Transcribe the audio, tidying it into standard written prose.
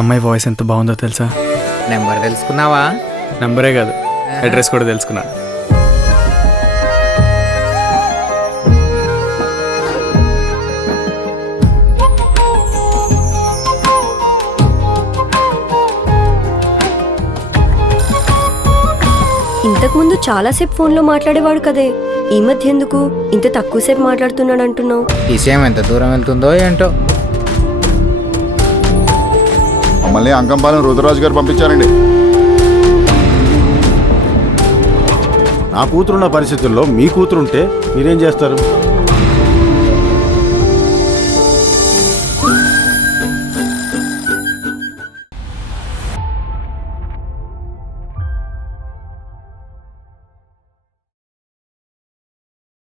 అమ్మాయి వాయిస్ ఎంత బాగుందో తెలుసా? నెంబర్ తెలుసుకున్నావా? నంబరే కాదు, అడ్రస్ కూడా తెలుసుకున్నా. ఇంతకుముందు చాలాసేపు ఫోన్లో మాట్లాడేవాడు కదే, ఈ మధ్య ఎందుకు ఇంత తక్కువసేపు మాట్లాడుతున్నాడు అంటున్నావు? విషయం ఎంత దూరం వెళ్తుందో ఏంటో. మమ్మల్ని అంకంపాలెం రుద్రరాజు గారు పంపించారండి. నా కూతురున్న పరిస్థితుల్లో మీ కూతురుంటే మీరేం చేస్తారు?